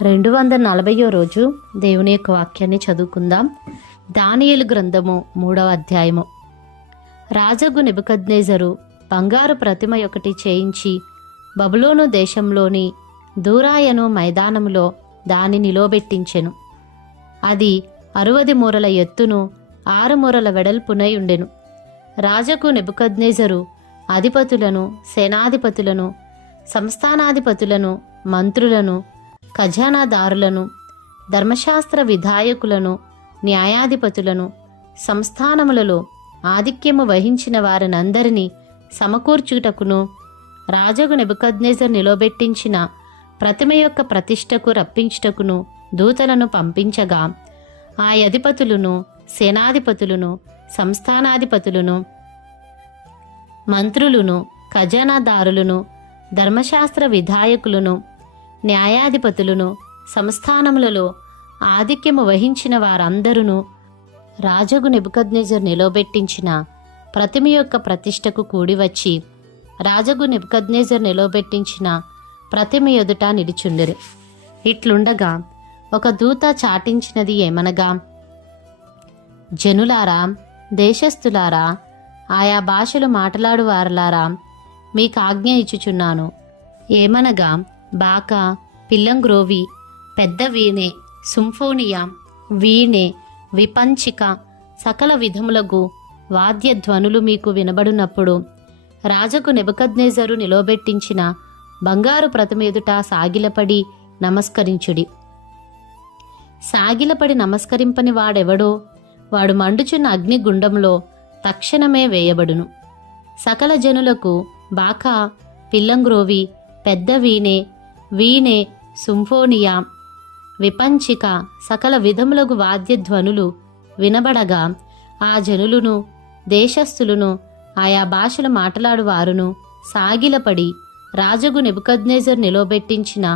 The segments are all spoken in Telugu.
240వ రోజు దేవుని యొక్క వాక్యాన్ని చదువుకుందాం. దానియేలు గ్రంథము 3వ అధ్యాయము. రాజగు నెబుకద్నెజరు బంగారు ప్రతిమ ఒకటి చేయించి బబులోను దేశంలోని దూరాయను మైదానములో దాని నిలవబెట్టించెను. అది 60 మూరల ఎత్తును 6 మూరల వెడల్పునై ఉండెను. రాజగు నెబుకద్నెజరు అధిపతులను, సేనాధిపతులను, సంస్థానాధిపతులను, మంత్రులను, ఖజానాదారులను, ధర్మశాస్త్ర విధాయకులను, న్యాయాధిపతులను, సంస్థానములలో ఆధిక్యము వహించిన వారినందరినీ సమకూర్చుటకును రాజగు నెబుకద్నెజరు నిలబెట్టించిన ప్రతిమ యొక్క ప్రతిష్టకు రప్పించుటకును దూతలను పంపించగా, ఆ అధిపతులను, సేనాధిపతులను, సంస్థానాధిపతులను, మంత్రులను, ఖజానాదారులను, ధర్మశాస్త్ర విధాయకులను, న్యాయాధిపతులను, సంస్థానములలో ఆధిక్యము వహించిన వారందరూ రాజగు నెబుకద్నెజరు నిలబెట్టించిన ప్రతిమ యొక్క ప్రతిష్టకు కూడివచ్చి రాజగు నెబుకద్నెజరు నిలబెట్టించిన ప్రతిమ ఎదుట నిలిచుండిరి. ఇట్లుండగా ఒక దూత చాటించినది ఏమనగా, జనులారా, దేశస్థులారా, ఆయా భాషలు మాట్లాడు వారలారా, మీకు ఆజ్ఞ ఇచ్చుచున్నాను. ఏమనగా, బాకా, పిల్లంగ్రోవి, పెద్ద వీణె, సింఫోనియా, వీణె, విపంచిక, సకల విధములగు వాద్యధ్వనులు మీకు వినబడినప్పుడు రాజకు నెబుకద్నెజరు నిలబెట్టించిన బంగారు ప్రతిమ ఎదుట సాగిలపడి నమస్కరించుడి. సాగిలపడి నమస్కరింపని వాడెవడో వాడు మండుచున్న అగ్నిగుండంలో తక్షణమే వేయబడును. సకల జనులకు బాకా, పిల్లంగ్రోవి, పెద్ద వీణె, వీణె, సింఫోనియా, విపంచిక, సకల విధములగు వాద్యధ్వనులు వినబడగా ఆ జనులను, దేశస్థులను, ఆయా భాషలు మాట్లాడువారును సాగిలపడి రాజగు నెబుకద్నెజరు నిలబెట్టించిన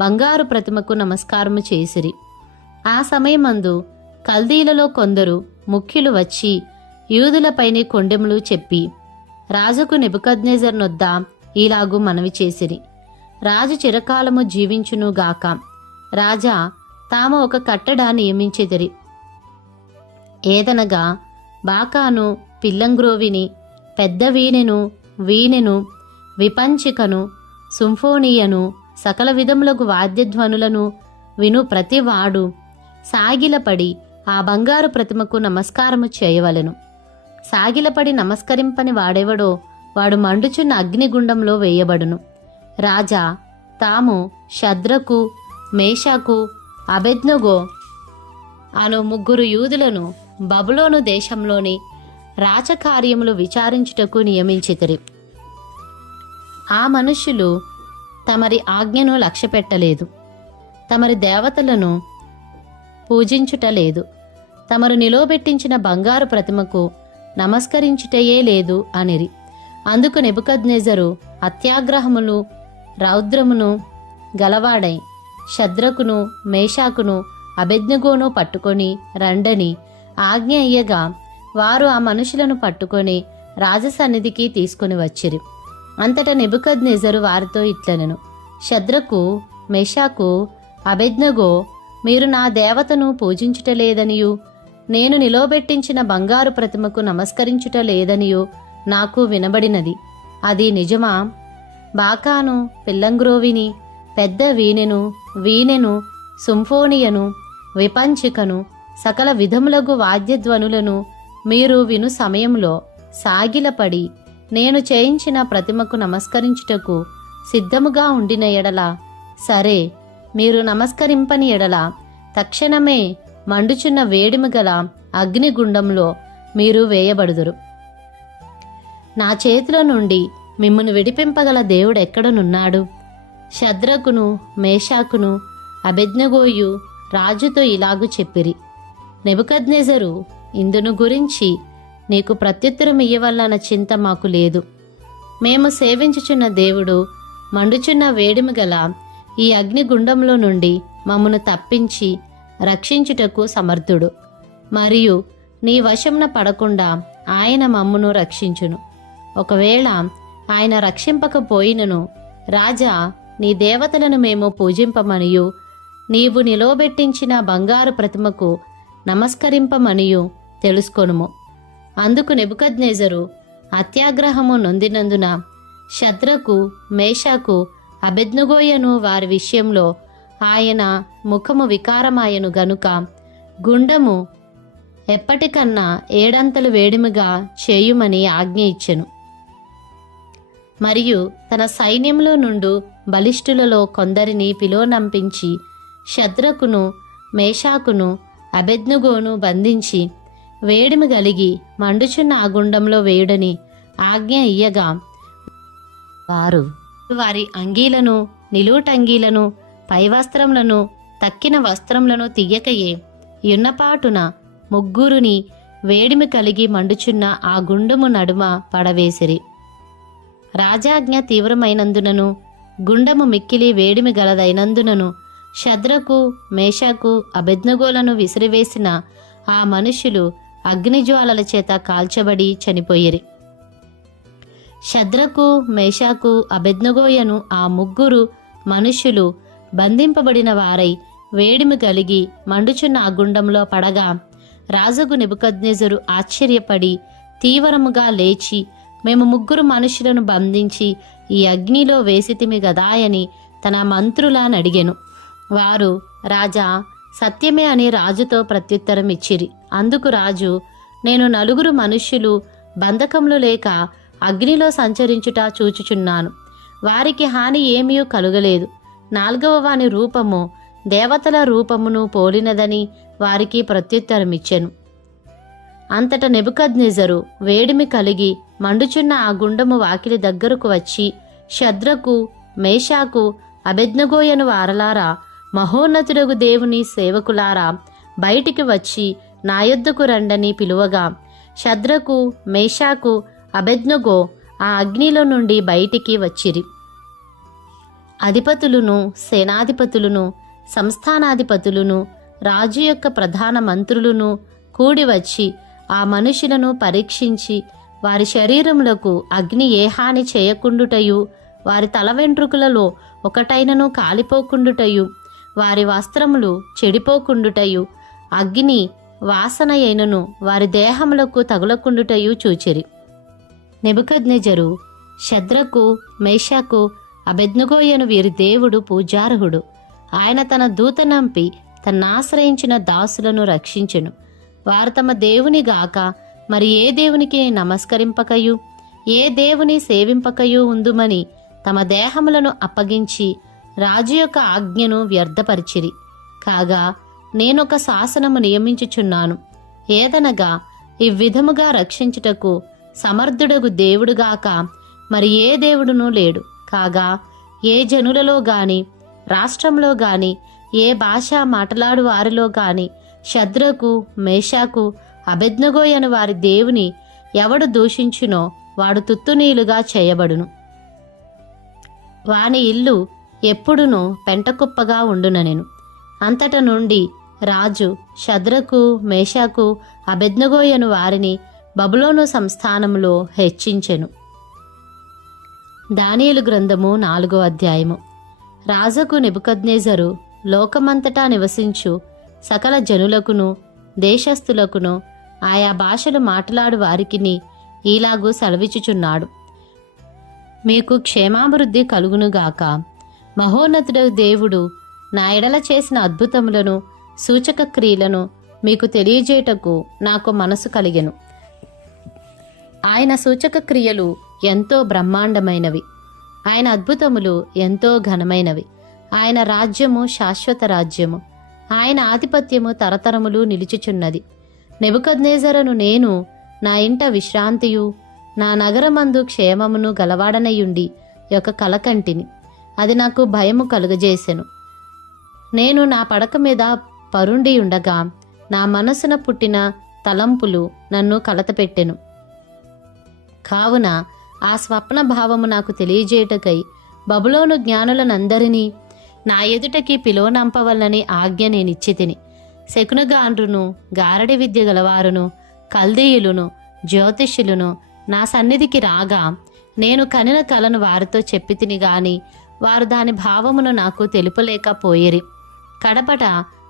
బంగారు ప్రతిమకు నమస్కారము చేసిరి. ఆ సమయమందు కల్దీలలో కొందరు ముఖ్యులు వచ్చి యూదులపైనే కొండెములు చెప్పి రాజుకు నెబుకద్నెజరు నొద్ద ఇలాగు మనవి చేసిరి. రాజు చిరకాలము జీవించునుగాక. రాజా, తాము ఒక కట్టడ నియమించెదరి. ఏదనగా, బాకాను, పిల్లంగ్రోవిని, పెద్ద వీణెను, వీణెను, విపంచికను, సింఫోనియను, సకల విధములకు వాద్యధ్వనులను విను ప్రతివాడు సాగిలపడి ఆ బంగారు ప్రతిమకు నమస్కారము చేయవలెను. సాగిలపడి నమస్కరింపని వాడెవడో వాడు మండుచున్న అగ్నిగుండంలో వేయబడును. రాజా, తాము షద్రకు, మేషాకు, అబేద్నెగో అను 3 యూదులను బబులోను దేశంలోని రాజకార్యములు విచారించుటకు నియమించితిరి. ఆ మనుష్యులు తమరి ఆజ్ఞను లక్ష్యపెట్టలేదు, తమరి దేవతలను పూజించుటలేదు, తమరు నిలవబెట్టించిన బంగారు ప్రతిమకు నమస్కరించుటయే లేదు అనిరి. అందుకు నెబుకద్నెజరు అత్యాగ్రహమును, రౌద్రమును గలవాడై షద్రకును, మేషాకును, అబేద్నెగోను పట్టుకొని రండని ఆజ్ఞ అయ్యగా, వారు ఆ మనుషులను పట్టుకొని రాజసన్నిధికి తీసుకుని వచ్చిరి. అంతటా నెబుకద్నెజరు వారితో ఇట్లనెను, షద్రకు, మేషాకు, అబేద్నెగో, మీరు నా దేవతను పూజించుటలేదనియు నేను నిలవబెట్టించిన బంగారు ప్రతిమకు నమస్కరించుటలేదనియు నాకు వినబడినది. అది నిజమా? బాకాను, పిల్లంగ్రోవిని, పెద్ద వీణెను, వీణెను, సింఫోనియను, విపంచికను, సకల విధములగు వాద్యధ్వనులను మీరు విను సమయంలో సాగిలపడి నేను చేయించిన ప్రతిమకు నమస్కరించుటకు సిద్ధముగా ఉండిన ఎడల సరే, మీరు నమస్కరింపని ఎడల తక్షణమే మండుచున్న వేడిమి గల అగ్నిగుండంలో మీరు వేయబడుదురు. నా చేతిలో నుండి మిమ్మును విడిపింపగల దేవుడెక్కడనున్నాడు? షద్రకును, మేషాకును, అబేద్నెగోయు రాజుతో ఇలాగు చెప్పిరి. నెబుకద్నెజరు, ఇందును గురించి నీకు ప్రత్యుత్తరం ఇయ్యవలన చింత మాకు లేదు. మేము సేవించుచున్న దేవుడు మండుచున్న వేడిమి గల ఈ అగ్నిగుండంలో నుండి మమ్మను తప్పించి రక్షించుటకు సమర్థుడు. మరియు నీ వశంన పడకుండా ఆయన మమ్మును రక్షించును. ఒకవేళ ఆయన రక్షింపకపోయినను రాజా, నీ దేవతలను మేము పూజింపమనియు నీవు నిలవబెట్టించిన బంగారు ప్రతిమకు నమస్కరింపమనియు తెలుసుకొనుము. అందుకు నెబుకద్నెజరు అత్యాగ్రహము నొందినందున శద్రకు, మేషాకు, అబేద్నెగోయను వారి విషయంలో ఆయన ముఖము వికారమాయను గనుక గుండము ఎప్పటికన్నా 7 అంతలు వేడిమిగా చేయుమని ఆజ్ఞ ఇచ్చెను. మరియు తన సైన్యంలో నుండు బలిష్ఠులలో కొందరిని పిలువనంపించి శద్రకును, మేషాకును, అబేద్నెగోను బంధించి వేడిమి కలిగి మండుచున్న ఆ గుండంలో వేయుడని ఆజ్ఞ ఇయ్యగా వారు వారి అంగీలను, నిలువుటంగీలను, పైవస్త్రములను, తక్కిన వస్త్రములను తీయకయే యున్నపాటున ముగ్గురుని వేడిమి కలిగి మండుచున్న ఆ గుండము నడుమ పడవేసిరి. రాజాజ్ఞ తీవ్రమైనందునను గుండము మిక్కిలి వేడిమి గలదైనందునను శద్రకు, మేషాకు, అబేద్నెగోలను విసిరివేసిన ఆ మనుష్యులు అగ్నిజ్వాలల చేత కాల్చబడి చనిపోయిరి. శద్రకు, మేషాకు, అబేద్నెగోయను ఆ ముగ్గురు మనుష్యులు బంధింపబడిన వారై వేడిమి కలిగి మండుచున్న ఆ గుండంలో పడగా రాజుగు నెబుకద్నెజరు ఆశ్చర్యపడి తీవ్రముగా లేచి, మేము ముగ్గురు మనుషులను బంధించి ఈ అగ్నిలో వేసితిమి గదాయని తన మంత్రులనడిగెను. వారు, రాజా, సత్యమే అని రాజుతో ప్రత్యుత్తరం ఇచ్చిరి. అందుకు రాజు, నేను 4 మనుష్యులు బంధకములు లేక అగ్నిలో సంచరించుట చూచుచున్నాను. వారికి హాని ఏమీ కలుగలేదు. 4వ వాని రూపము దేవతల రూపమును పోలినదని వారికి ప్రత్యుత్తరమిచ్చెను. అంతట నెబుకద్నెజరు వేడిమి కలిగి మండుచున్న ఆ గుండము వాకిలి దగ్గరకు వచ్చి శద్రకు, మేషాకు, అబేద్నెగోయను వారలారా, మహోన్నతుడగు దేవుని సేవకులారా, బయటికి వచ్చి నా యొద్దకు రండని పిలువగా శద్రకు, మేషాకు, అబేద్నెగో ఆ అగ్నిలో నుండి బయటికి వచ్చిరి. అధిపతులను, సేనాధిపతులను, సంస్థానాధిపతులను, రాజు యొక్క ప్రధాన మంత్రులను కూడి వచ్చి ఆ మనుషులను పరీక్షించి వారి శరీరములకు అగ్ని ఏ హాని చేయకుండుటయు, వారి తల వెంట్రుకలలో ఒకటైనను కాలిపోకుండుటయు, వారి వస్త్రములు చెడిపోకుండుటయు, అగ్ని వాసన అయినను వారి దేహములకు తగులకుండుటయు చూచిరి. నెబుకద్నెజరు శద్రకు, మేషాకు, అబేద్నెగోయను వీరి దేవుడు పూజార్హుడు. ఆయన తన దూతనంపి తన్నాశ్రయించిన దాసులను రక్షించెను. వారు తమ దేవుని గాక మరి ఏ దేవునికి నమస్కరింపకయు, ఏ దేవుని సేవింపకయు ఉందుమని తమ దేహములను అప్పగించి రాజు యొక్క ఆజ్ఞను వ్యర్థపరిచిరి. కాగా నేనొక శాసనము నియమించుచున్నాను. ఏదనగా ఈ విధముగా రక్షించుటకు సమర్థుడగు దేవుడుగాక మరి ఏ దేవుడునూ లేడు. కాగా ఏ జనులలో గాని, రాష్ట్రంలో గాని, ఏ భాష మాట్లాడు వారిలో గాని శద్రకు, మేషాకు, అబేద్నెగోయను వారి దేవుని ఎవడు దూషించునో వాడు తుత్తునీలుగా చేయబడును. వాని ఇల్లు ఎప్పుడునూ పెంటకుప్పగా ఉండుననెను. అంతట నుండి రాజు శద్రకు, మేషాకు, అబేద్నెగోయను వారిని బబులోను సంస్థానములో హెచ్చించెను. దానియేలు గ్రంథము 4వ అధ్యాయము. రాజుకు నెబుకద్నెజరు లోకమంతటా నివసించు సకల జనులకును, దేశస్థులకును, ఆయా భాషలు మాట్లాడు వారికిని ఈలాగు సెలవిచ్చుచున్నాడు. మీకు క్షేమాభివృద్ధి కలుగునుగాక. మహోన్నతుడు దేవుడు నా ఎడల చేసిన అద్భుతములను, సూచక క్రియలను మీకు తెలియజేయటకు నాకు మనసు కలిగెను. ఆయన సూచక క్రియలు ఎంతో బ్రహ్మాండమైనవి, ఆయన అద్భుతములు ఎంతో ఘనమైనవి. ఆయన రాజ్యము శాశ్వత రాజ్యము, ఆయన ఆధిపత్యము తరతరములు నిలుచుచున్నది. నెబుకద్నెజరును నేను నా ఇంట విశ్రాంతియు, నా నగరమందు క్షేమమును గలవాడనయుండి యొక్క కలకంటిని. అది నాకు భయము కలుగజేసెను. నేను నా పడక మీద పరుండి ఉండగా నా మనసున పుట్టిన తలంపులు నన్ను కలతపెట్టెను. కావున ఆ స్వప్న భావము నాకు తెలియజేయుటకై బబులోను జ్ఞానులనందరినీ నా ఎదుటకి పిలువనంపవలనని ఆజ్ఞ నేనిచ్చితిని. శకునగాండ్రును, గారడి విద్య గలవారును, కల్దీయులును, జ్యోతిష్యులను నా సన్నిధికి రాగా నేను కనిన కలను వారితో చెప్పితిని గాని వారు దాని భావమును నాకు తెలుపలేకపోయిరి. కడపట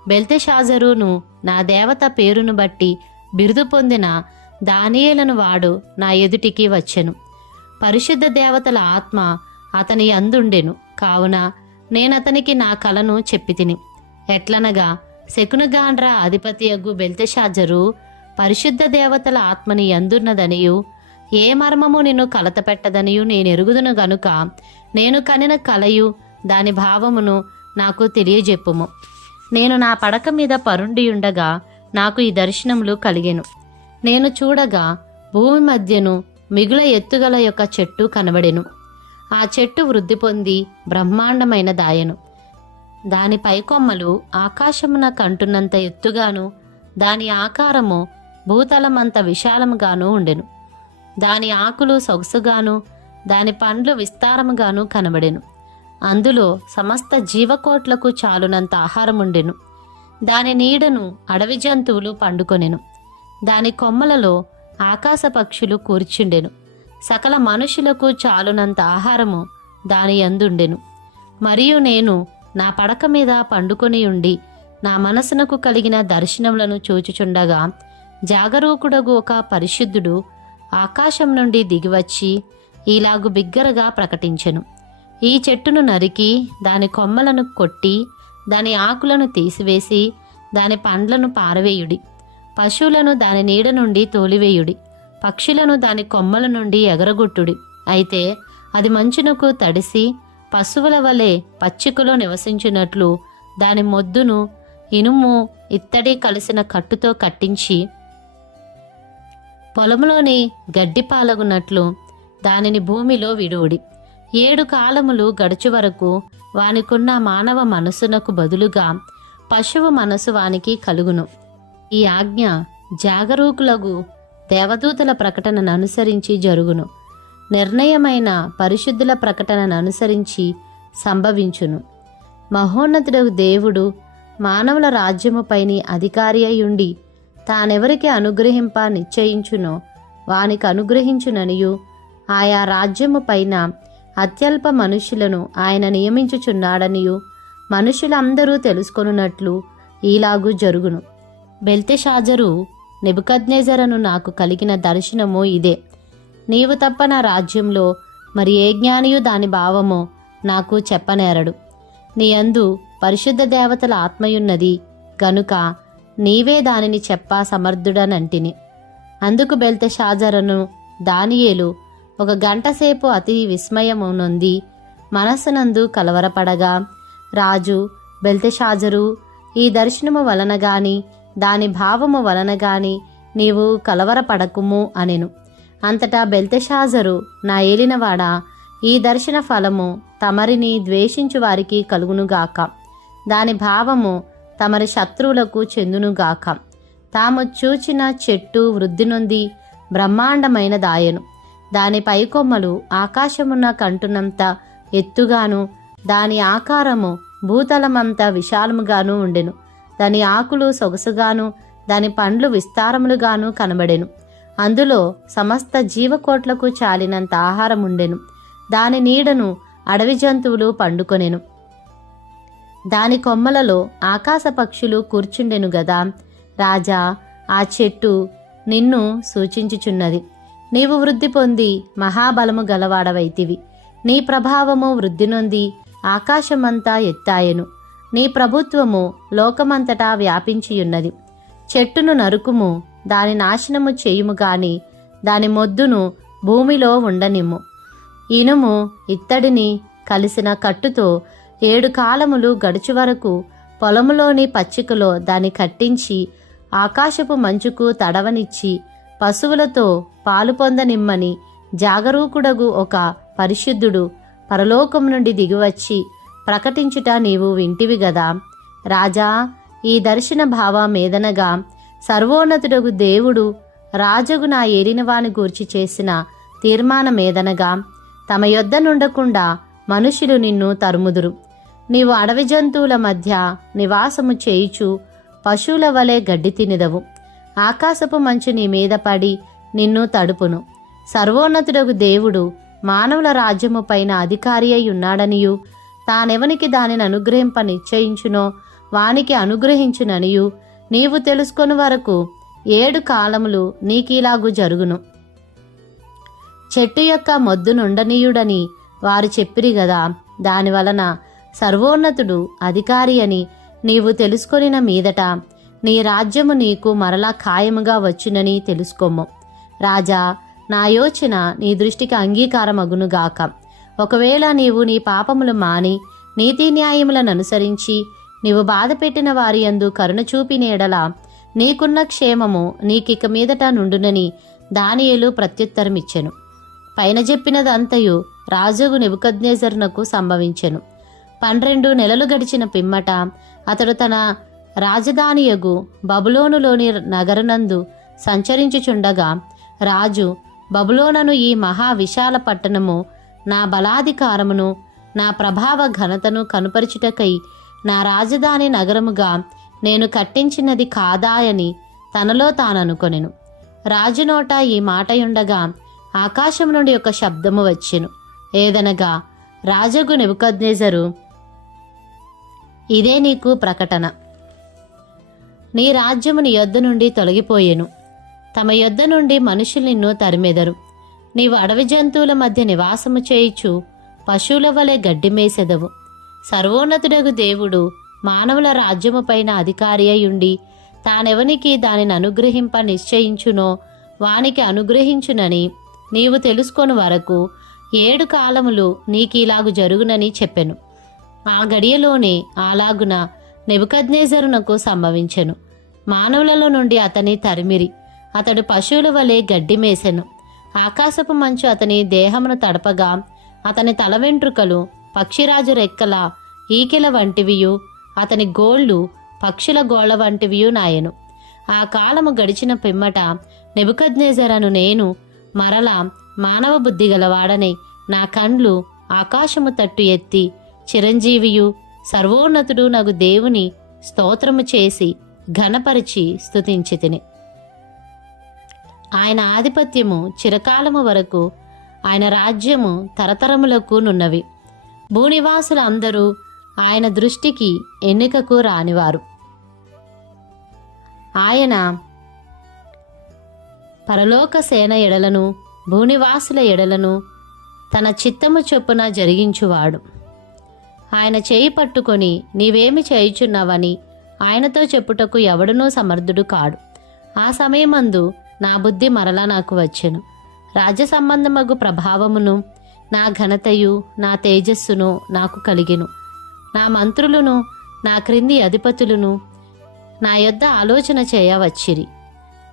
బెల్తెషాజరును నా దేవత పేరును బట్టి బిరుదు పొందిన దానియేలును వాడు నా ఎదుటికి వచ్చెను. పరిశుద్ధ దేవతల ఆత్మ అతని అందుండెను. కావున నేనతనికి నా కలను చెప్పితిని. ఎట్లనగా, శకునగాండ్ర అధిపతియగు బెల్తెషాజరు, పరిశుద్ధ దేవతల ఆత్మని అందున్నదనియు ఏ మర్మము నిన్ను కలతపెట్టదనియు నేనెరుగుదును గనుక నేను కనిన కలయు దాని భావమును నాకు తెలియజెప్పుము. నేను నా పడక మీద పరుండియుండగా నాకు ఈ దర్శనములు కలిగెను. నేను చూడగా భూమి మధ్యను మిగుల ఎత్తుగల యొక్క చెట్టు కనబడెను. ఆ చెట్టు వృద్ధి పొంది బ్రహ్మాండమైన దాయెను. దాని పైకొమ్మలు ఆకాశమున కంటున్నంత ఎత్తుగాను, దాని ఆకారము భూతలమంత విశాలముగాను ఉండెను. దాని ఆకులు సొగసుగాను, దాని పండ్లు విస్తారముగాను కనబడెను. అందులో సమస్త జీవకోట్లకు చాలునంత ఆహారముండెను. దాని నీడను అడవి జంతువులు పండుకొనెను. దాని కొమ్మలలో ఆకాశ పక్షులు కూర్చుండెను. సకల మనుషులకు చాలునంత ఆహారము దాని యందుండెను. మరియు నేను నా పడక మీద పండుకొని ఉండి నా మనసునకు కలిగిన దర్శనములను చూచుచుండగా జాగరూకుడగు ఒక పరిశుద్ధుడు ఆకాశం నుండి దిగివచ్చి ఈలాగు బిగ్గరగా ప్రకటించెను. ఈ చెట్టును నరికి దాని కొమ్మలను కొట్టి దాని ఆకులను తీసివేసి దాని పండ్లను పారవేయుడి. పశువులను దాని నీడ నుండి తోలివేయుడి. పక్షులను దాని కొమ్మల నుండి ఎగరగొట్టుడి. అయితే అది మంచునకు తడిసి పశువుల వలె పచ్చికలో నివసించినట్లు దాని మొద్దును ఇనుము ఇత్తడి కలిసిన కట్టుతో కట్టించి పొలంలోని గడ్డి పాలగునట్లు దానిని భూమిలో విడువుడి. 7 కాలములు గడుచు వరకు వానికున్న మానవ మనసునకు బదులుగా పశువు మనసు వానికి కలుగును. ఈ ఆజ్ఞ జాగరూకులగు దేవదూతల ప్రకటనను అనుసరించి జరుగును. నిర్ణయమైన పరిశుద్ధుల ప్రకటనను అనుసరించి సంభవించును. మహోన్నతుడు దేవుడు మానవుల రాజ్యముపైని అధికారి అయ్యుండి తానెవరికి అనుగ్రహింప నిశ్చయించునో వానికి అనుగ్రహించుననియు ఆయా రాజ్యము పైన అత్యల్ప మనుషులను ఆయన నియమించుచున్నాడనియు మనుషులందరూ తెలుసుకొనున్నట్లు ఈలాగు జరుగును. బెల్తెషాజరు, నెబుకద్నెజరును నాకు కలిగిన దర్శనము ఇదే. నీవు తప్ప నా రాజ్యంలో మరి ఏ జ్ఞానియు దాని భావమో నాకు చెప్పనేరడు. నీ యందు పరిశుద్ధ దేవతల ఆత్మయున్నది గనుక నీవే దానిని చెప్ప సమర్థుడనంటిని. అందుకు బెల్తెషాజరును దానియేలు 1 గంటసేపు అతి విస్మయము నొంది మనస్సునందు కలవరపడగా, రాజు, బెల్తెషాజరు, ఈ దర్శనము వలన గాని దాని భావము వలన గాని నీవు కలవరపడకుము అనెను. అంతటా బెల్తెషాజరు, నా ఏలినవాడా, ఈ దర్శన ఫలము తమరిని ద్వేషించు వారికి కలుగునుగాక. దాని భావము తమరి శత్రువులకు చెందునుగాక. తాము చూచిన చెట్టు వృద్ధి నొంది బ్రహ్మాండమైన దాయను. దాని పైకొమ్మలు ఆకాశమున కంటున్నంత ఎత్తుగాను, దాని ఆకారము భూతలమంత విశాలముగాను ఉండెను. దాని ఆకులు సొగసుగాను, దాని పండ్లు విస్తారములుగాను కనబడెను. అందులో సమస్త జీవకోట్లకు చాలినంత ఆహారముండెను. దాని నీడను అడవి జంతువులు పండుకొనెను. దాని కొమ్మలలో ఆకాశ పక్షులు కూర్చుండెను గదా. రాజా, ఆ చెట్టు నిన్ను సూచించుచున్నది. నీవు వృద్ధి పొంది మహాబలము గలవాడవైతివి. నీ ప్రభావము వృద్ధి నొంది ఆకాశమంతా ఎత్తాయెను. నీ ప్రభుత్వము లోకమంతటా వ్యాపించియున్నది. చెట్టును నరుకుము, దాని నాశనము చేయుము గాని దాని మొద్దును భూమిలో ఉండనిమ్ము. ఇనుము ఇత్తడిని కలిసిన కట్టుతో 7 కాలములు గడుచు వరకు పొలములోని పచ్చికలో దాన్ని కట్టించి ఆకాశపు మంచుకు తడవనిచ్చి పశువులతో పాలు పొందనిమ్మని జాగరూకుడగు ఒక పరిశుద్ధుడు పరలోకం నుండి దిగివచ్చి ప్రకటించుట నీవు వింటివి గదా. రాజా, ఈ దర్శన భావమేదనగా, సర్వోన్నతుడగు దేవుడు రాజగు నా ఏలినవాని గూర్చి చేసిన తీర్మానమేదనగా, తమ యొద్ద నుండకుండా మనుషులు నిన్ను తరుముదురు. నీవు అడవి జంతువుల మధ్య నివాసము చేయుచు పశువుల వలె గడ్డి తినిదవు. ఆకాశపు మంచు నీ మీద పడి నిన్ను తడుపును. సర్వోన్నతుడగు దేవుడు మానవుల రాజ్యము పైన అధికారి అయి ఉన్నాడనియు తానెవనికి దానిని అనుగ్రహింప నిశ్చయించునో వానికి అనుగ్రహించుననియు నీవు తెలుసుకొని వరకు 7 కాలములు నీకీలాగు జరుగును. చెట్టు యొక్క మొద్దునుండనీయుడని వారు చెప్పిరి గదా, దానివలన సర్వోన్నతుడు అధికారి అని నీవు తెలుసుకొనిన మీదట నీ రాజ్యము నీకు మరలా ఖాయముగా వచ్చునని తెలుసుకోము. రాజా, నా యోచన నీ దృష్టికి అంగీకారమగునుగాక. ఒకవేళ నీవు నీ పాపములు మాని నీతి న్యాయములను అనుసరించి నీవు బాధపెట్టిన వారి యందు కరుణ చూపిన ఎడల నీకున్న క్షేమము నీకిక మీదట నుండునని దానియేలు ప్రత్యుత్తరమిచ్చెను. పైన చెప్పినదంతయు రాజుగు నెబుకద్నెజరునకు సంభవించెను. 12 నెలలు గడిచిన పిమ్మట అతడు తన రాజధానియగు బబులోనులోని నగరనందు సంచరించుచుండగా రాజు, బబులోనను ఈ మహా విశాల పట్టణము నా బలాధికారమును నా ప్రభావ ఘనతను కనుపరుచుటకై నా రాజధాని నగరముగా నేను కట్టించినది కాదాయని తనలో తాననుకొనెను. రాజు నోట ఈ మాటయుండగా ఆకాశం నుండి ఒక శబ్దము వచ్చెను. ఏదనగా, రాజగు నెబుకద్నెజరు, ఇదే నీకు ప్రకటన. నీ రాజ్యము నీ యొద్ద నుండి తొలగిపోయెను. తమ యొద్ద నుండి మనుషులు నిన్ను తరిమెదరు. నీవు అడవి జంతువుల మధ్య నివాసము చేయుచు పశువుల వలె గడ్డి మేసెదవు. సర్వోన్నతుడగు దేవుడు మానవుల రాజ్యము పైన అధికారి అయ్యుండి తానెవనికి దానిని అనుగ్రహింప నిశ్చయించునో వానికి అనుగ్రహించునని నీవు తెలుసుకొని వరకు 7 కాలములు నీకీలాగు జరుగునని చెప్పెను. ఆ గడియలోనే అలాగున నెబుకద్నెజరునకు సంభవించెను. మానవులలో నుండి అతని తరిమిరి. అతడు పశువుల వలె గడ్డి మేసెను. ఆకాశపు మంచు అతని దేహమును తడపగా అతని తల వెంట్రుకలు పక్షిరాజు రెక్కల ఈకెల వంటివియు అతని గోళ్ళు పక్షుల గోళ్ల వంటివియు నాయెను. ఆ కాలము గడిచిన పిమ్మట నెబుకద్నెజరను నేను మరలా మానవ బుద్ధి గలవాడనే నా కండ్లు ఆకాశము తట్టు ఎత్తి చిరంజీవియు సర్వోన్నతుడు నగు దేవుని స్తోత్రము చేసి ఘనపరిచి స్తుతించితిని. ఆయన ఆధిపత్యము చిరకాలము వరకు, ఆయన రాజ్యము తరతరములకు నున్నవి. భూనివాసులు అందరూ ఆయన దృష్టికి ఎన్నికకు రానివారు. ఆయన పరలోక సేన ఎడలను భూనివాసుల ఎడలను తన చిత్తము చొప్పున జరిగించువాడు. ఆయన చేయి పట్టుకొని నీవేమి చేయుచున్నావని ఆయనతో చెప్పుటకు ఎవడునూ సమర్థుడు కాడు. ఆ సమయమందు నా బుద్ధి మరలా నాకు వచ్చెను. రాజ్య సంబంధమగు ప్రభావమును నా ఘనతయు నా తేజస్సును నాకు కలిగెను. నా మంత్రులను నా క్రింది అధిపతులను నా యొద్ద ఆలోచన చేయవచ్చిరి.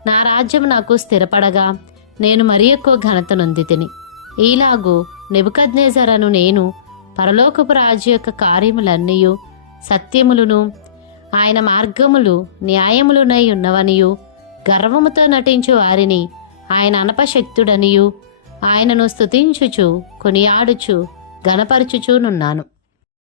నా రాజ్యం నాకు స్థిరపడగా నేను మరి ఎక్కువ ఘనత నొందితిని. ఈలాగు నెబుకద్నెజరను నేను పరలోకపు రాజు యొక్క కార్యములన్నీయు సత్యములను ఆయన మార్గములు న్యాయములునై ఉన్నవనియు గర్వముతో నటించు వారిని ఆయన అనపశక్తుడనియు ఆయనను స్తుతించుచు కొనియాడుచు గణపరచుచూనున్నాను.